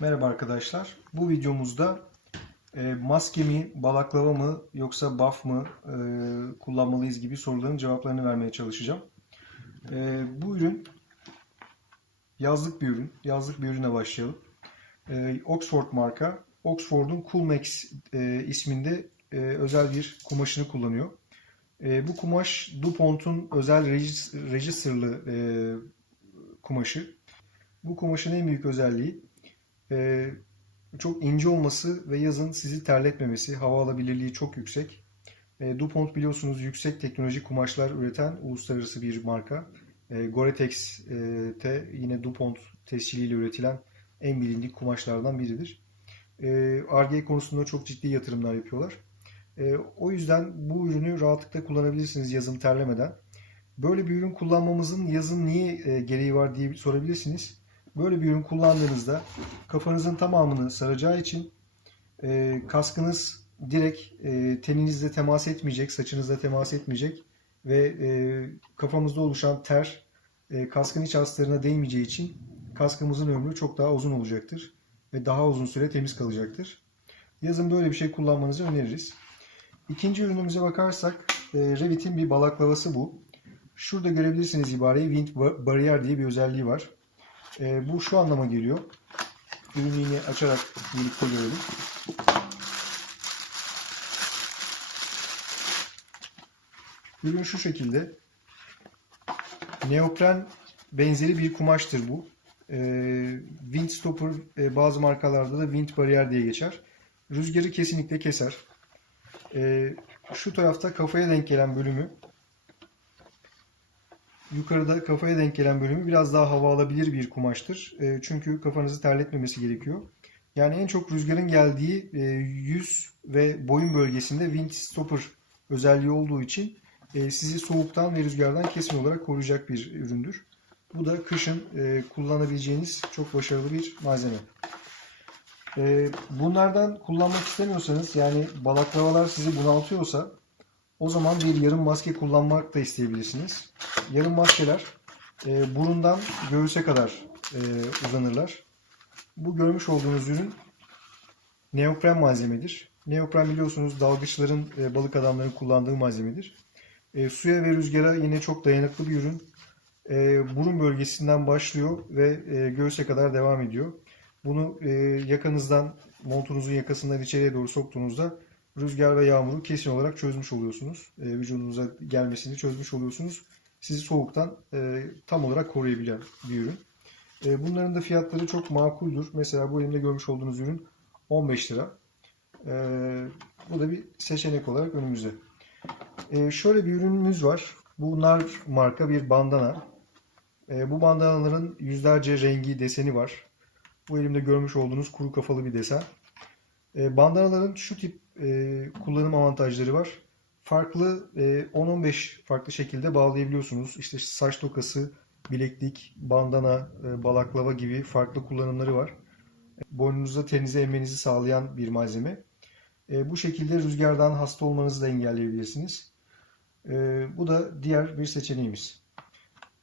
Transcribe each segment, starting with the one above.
Merhaba arkadaşlar. Bu videomuzda e, maske mi, balaklava mı yoksa buff mı e, kullanmalıyız gibi soruların cevaplarını vermeye çalışacağım. E, bu ürün yazlık bir ürün. Yazlık bir ürüne başlayalım. E, Oxford marka. Oxford'un Coolmax e, isminde e, özel bir kumaşını kullanıyor. E, bu kumaş DuPont'un özel regis- registerlı e, kumaşı. Bu kumaşın en büyük özelliği ee, çok ince olması ve yazın sizi terletmemesi, hava alabilirliği çok yüksek. Ee, DuPont biliyorsunuz yüksek teknoloji kumaşlar üreten uluslararası bir marka. Ee, e, de yine DuPont tesciliyle üretilen en bilindik kumaşlardan biridir. Ar-Ge konusunda çok ciddi yatırımlar yapıyorlar. O yüzden bu ürünü rahatlıkla kullanabilirsiniz yazın terlemeden. Böyle bir ürün kullanmamızın yazın niye e, gereği var diye sorabilirsiniz. Böyle bir ürün kullandığınızda kafanızın tamamını saracağı için e, kaskınız direkt e, teninizle temas etmeyecek, saçınızla temas etmeyecek ve e, kafamızda oluşan ter e, kaskın iç astarına değmeyeceği için kaskımızın ömrü çok daha uzun olacaktır ve daha uzun süre temiz kalacaktır. Yazın böyle bir şey kullanmanızı öneririz. İkinci ürünümüze bakarsak e, Revit'in bir balaklavası bu. Şurada görebilirsiniz ibareyi Wind Barrier diye bir özelliği var. E, bu şu anlama geliyor. Ürünü açarak birlikte görelim. Ürün şu şekilde. Neopren benzeri bir kumaştır bu. E, Windstopper e, bazı markalarda da Wind Barrier diye geçer. Rüzgarı kesinlikle keser. E, şu tarafta kafaya denk gelen bölümü yukarıda kafaya denk gelen bölümü biraz daha hava alabilir bir kumaştır. E, çünkü kafanızı terletmemesi gerekiyor. Yani en çok rüzgarın geldiği e, yüz ve boyun bölgesinde wind stopper özelliği olduğu için e, sizi soğuktan ve rüzgardan kesin olarak koruyacak bir üründür. Bu da kışın e, kullanabileceğiniz çok başarılı bir malzeme. E, bunlardan kullanmak istemiyorsanız yani balaklavalar sizi bunaltıyorsa o zaman bir yarım maske kullanmak da isteyebilirsiniz. Yarım maskeler e, burundan göğüse kadar e, uzanırlar. Bu görmüş olduğunuz ürün neopren malzemedir. Neopren biliyorsunuz dalgıçların, e, balık adamların kullandığı malzemedir. E, suya ve rüzgara yine çok dayanıklı bir ürün. E, burun bölgesinden başlıyor ve e, göğüse kadar devam ediyor. Bunu e, yakanızdan, montunuzun yakasından içeriye doğru soktuğunuzda rüzgar ve yağmuru kesin olarak çözmüş oluyorsunuz. E, vücudunuza gelmesini çözmüş oluyorsunuz. Sizi soğuktan e, tam olarak koruyabilen bir ürün. E, bunların da fiyatları çok makuldür. Mesela bu elimde görmüş olduğunuz ürün 15 lira. E, bu da bir seçenek olarak önümüzde. E, şöyle bir ürünümüz var. Bunlar marka bir bandana. E, bu bandanaların yüzlerce rengi, deseni var. Bu elimde görmüş olduğunuz kuru kafalı bir desen. E, bandanaların şu tip e, kullanım avantajları var. Farklı e, 10-15 farklı şekilde bağlayabiliyorsunuz. İşte saç tokası, bileklik, bandana, e, balaklava gibi farklı kullanımları var. Boynunuzda terinize emmenizi sağlayan bir malzeme. E, bu şekilde rüzgardan hasta olmanızı da engelleyebilirsiniz. E, bu da diğer bir seçeneğimiz.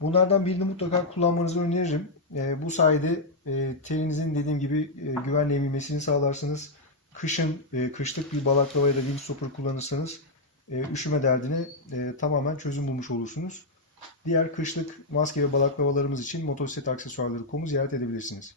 Bunlardan birini mutlaka kullanmanızı öneririm. E, bu sayede e, terinizin dediğim gibi e, güvenle emilmesini sağlarsınız. Kışın e, kışlık bir balaklava ya da windstopper kullanırsanız e, üşüme derdine e, tamamen çözüm bulmuş olursunuz. Diğer kışlık maske ve balaklavalarımız için motosiklet aksesuarları.com'u ziyaret edebilirsiniz.